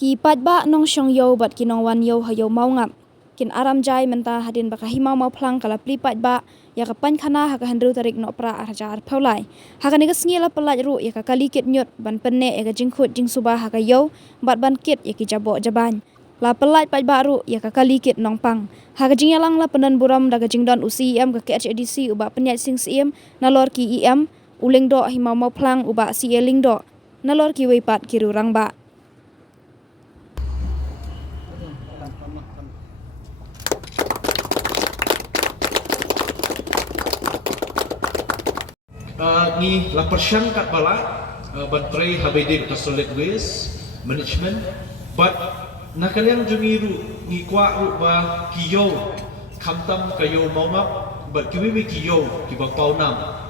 Ki patba nong syong yo bat ki nong wan yo hayo mau ngap. Kin aram jai menta hadin baka himau mau plang kala pli patba ya ka pan khana ha ka handru tarik no pra arja ar phaulai. Ha ka nigas ngila pelaj ru ya ka kali kit nyut ban penne ya ka jingkhut jing subah ha ka yo bat ban kit ya ki jabo jaban. La pelaj patba ru ya ka kali kit nong pang. Ha ka jingyalang la penan buram da ka jingdon usi em ka KHDC uba penyat sing siem nalor ki em uling do himau mau plang uba si eling do nalor ki weipat ki rurang ba. Ni la persian kat bala bantrai habede ka solid waste management but nakaliang jungiru ni kwa ru ba kiyo khamtam kayo mongap but kiwi kiyo ki ba paunam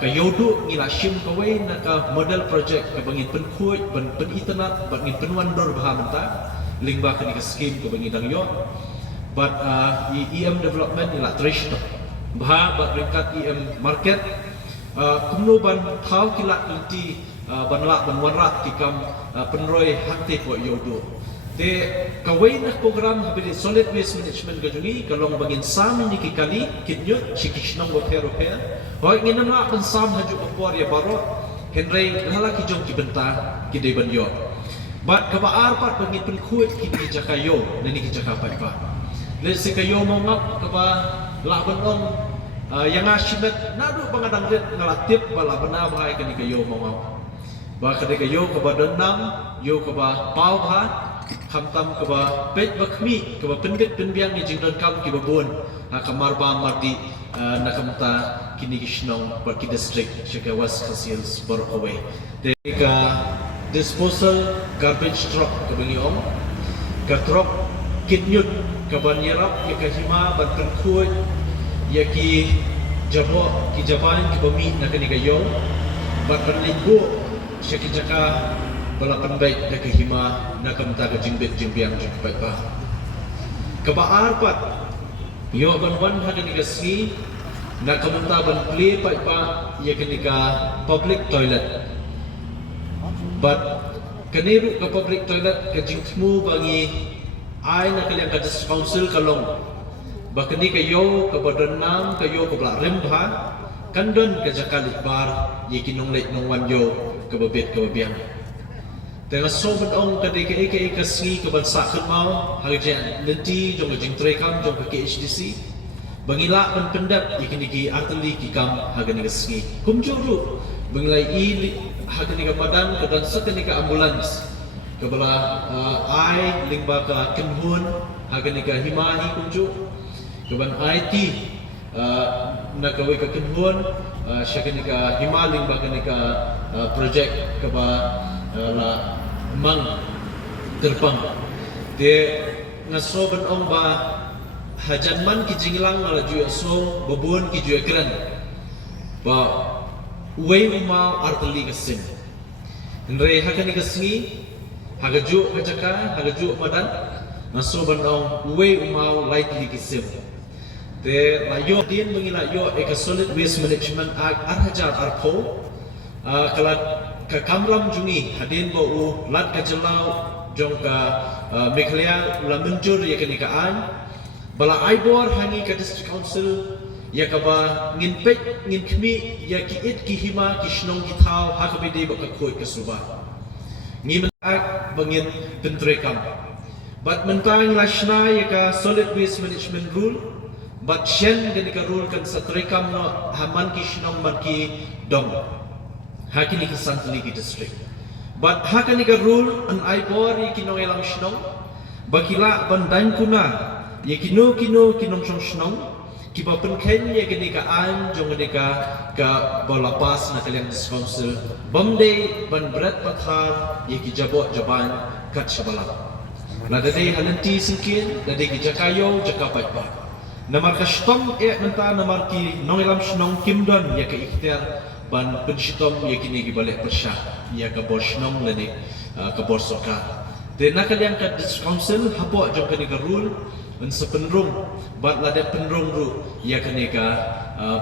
kayo du ni la shim kawai na ka model project ka bangin penkhoi ban pen internet ban ngin penwan dor bah menta lingba ka ni ka scheme ka bangin dang yo but EM development ni la trish bah ba ringkat EM market kumno ban thau kilat nanti banlak banwarat tikam penroi hakte ko yodo te kawai na program habili solid waste management gajuni kalong bangin sam ni kikali kinyut chikishnong wa pero pe hoi nginana ban sam haju opor ya baro henry lala ki jong ki benta ki dei ban yo bat kabaar pat bangin pen khuit ki jakayo nani ki jakapai ba le se kayo mo ngap kaba la ban ong yang asimet nadu pangadang rit ngalatip bala bana bahai kani kayo mau ba kani kayo ka badanam yo ka ba pau ha khamtam ka ba pet bakmi ka ba pendit penbiang ni jingdon kam ki babon kamar ba mardi nakamta kini kishnong barki district shakawas khasiels bar away de ka disposal garbage truck ka bangiong ka truck kitnyut ka banyarap ya ka hima ban khoi yaki jabo ki jaban ki bami na kani kayo bakal linggo siya ki jaka balapan baik na kahima na kamta ka jingbit jingbiang jingbat pa kabaar pat yo ban wan ha kani kasi na kamta ban play pa ya kani ka public toilet but kaniru ka public toilet ka jingmu bangi ay na kaliang ka district council kalong bakni kayo kabadanam kayo kabla rembha kandon ka jakalit bar yikinong late nong wanyo kababit kababiang tengah sobat ong kadai ka kasi kabansa mau hagjan nanti jong jing trekam jong ka KHDC bangila man pendat yikinigi arteli kikam hagan kasi kumjuru bangilai i hagan ka padan kadan sa kanika ambulans kabala ai lingba ka kenhun hagan ka himahi kumju kaban IT nakawai ka kenhon siya kanika himaling ba kanika project kaba la mang terbang de ngasoban ong ba hajanman ki jinglang la juya song babon ki juya kran ba way uma arteli kasin andre hakanika singi hagaju hajaka hagaju madan ngasoban ong way uma lightly kisim te layo din mengila yo eka solid waste management ag arhajar arko kalat ka kamram jungi hadin bo u lat ka jelau jong ka mekhlea ula menjur ya kenikaan bala aibor hangi ka district council ya ka ba ngin pek ngin khmi ya ki it ki hima ki shnong ki thau ha ka bide ba ka khoi ka suba ngi ag bangin pentrekam but mentang lashna ya ka solid waste management rule but shen gani ka rule kan sa trekam no haman ki shnong man ki dong hakini ka santli ki district but hakani ka rule an aibor ki no elam shnong bakila bandan kuna ye kino kinong shnong ki ba penkhen ye gani ka an jong gani ka balapas na kaliang council bamde ban brat pathar ye ki jabo jaban kat shabala na dade halanti singkin dade ki jakayo jakapat ba namar ka stom menta namar ki nongilam shnong kimdon ya ka ikhtiar ban penshitom ya kini gibalik persya ya ka borshnong lani ka borsoka de nakaliang ka district council hapo jong kani ka rule un sepenrung bat lade penrung ru ya kani ka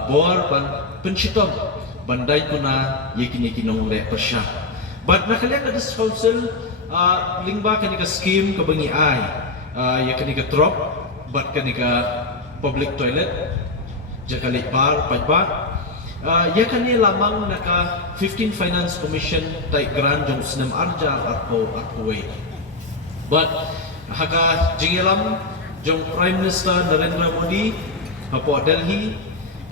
bor ban penshitom bandai kuna ya kini kinong le persya bat nakaliang ka district council lingba kanika scheme kabangi ai ya kanika drop but kanika public toilet jakali bar pajba ya kani lamang naka 15 finance commission tai grant jong senam arja arpo arpoi but haka jingelam jong prime minister Narendra Modi apo Delhi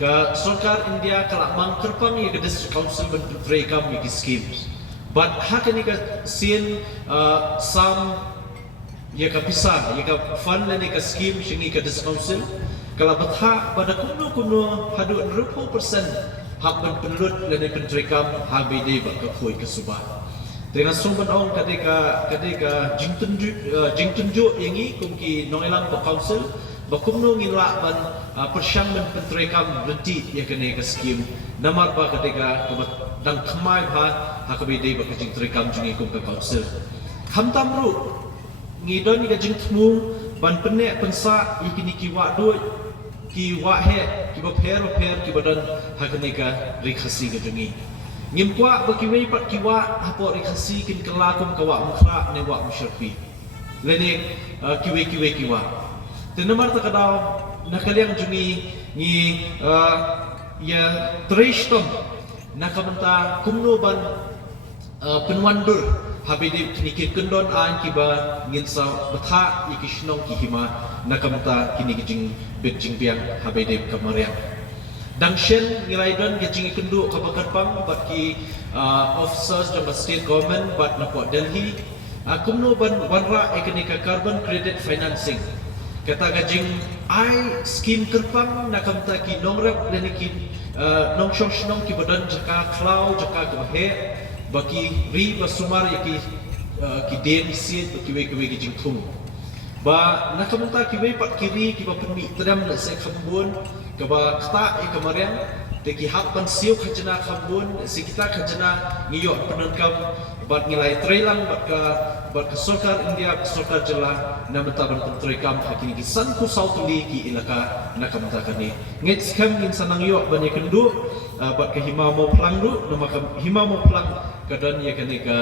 ka sarkar India kala mang kerpang ya ke district council menteri kam ya schemes but hakani ka sin some ya ka pisah ya ka fund ni ka scheme shingi ka district council kala batha pada kuno hadu 20% hak penlut lani menteri kam habide ba ka khoi ka subah dengan sumber ong kadika jingtunju yangi kumki nongelang pa council bakumno ngila ban persyang men menteri kam berhenti ya kene ka scheme namar ba kadika dang khamai bha hakabide ba ka jingteri kam jungi kum ka council hamtam ru ngidon ni ka jingtmu ban penne pensa ikini kiwa do kiwa he kiba pher ki badan hakane ka rikhasi ka jungi ngimkwa bakiwei pat kiwa hapo rikhasi kin kalakum kawa mukra ne wa musyrfi lene kiwe kiwa tenamar takadaw nakaliang jungi ni ya trishtom nakamanta kumno ban penwandur habide kini kendon an kiba nginsa batha ikishnong kihima nakamanta kini kijing betjing biang habide kamariang Dangshen ngiraidon gajing ikendu kabakarpang baki officers of the state government but napot Delhi kumno ban wanra ekonika carbon credit financing kata gajing ai scheme kerpang nakamta ki nongrap leniki nongshong shnong ki badan jaka klau jaka gahe baki ri basumar yaki ki den sit baki we gajing thum ba nakamta ki we pat kiri ki ba penmi tram la se khambun kaba kata kemarin teki hak pan siu khajana khambun si kita khajana ngiyok penankam bat ngilai trailang bat ka sarkar India sarkar jela namta ban menteri kam hakini ki sanku sautuli ki ilaka nakamta kani ngit skam in sanang yok ban yakendu bat ka himamo plang du namaka himamo plang kadan yakani ka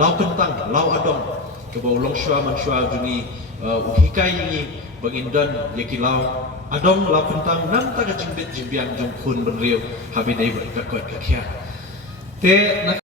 lau kentang lau adong ke bau longshwa manshwa juni uhikai ini bangindan yakilau adong lau kentang nam ta ka jimbit jimbiang jongkhun benriu habidai ka kot ka khia te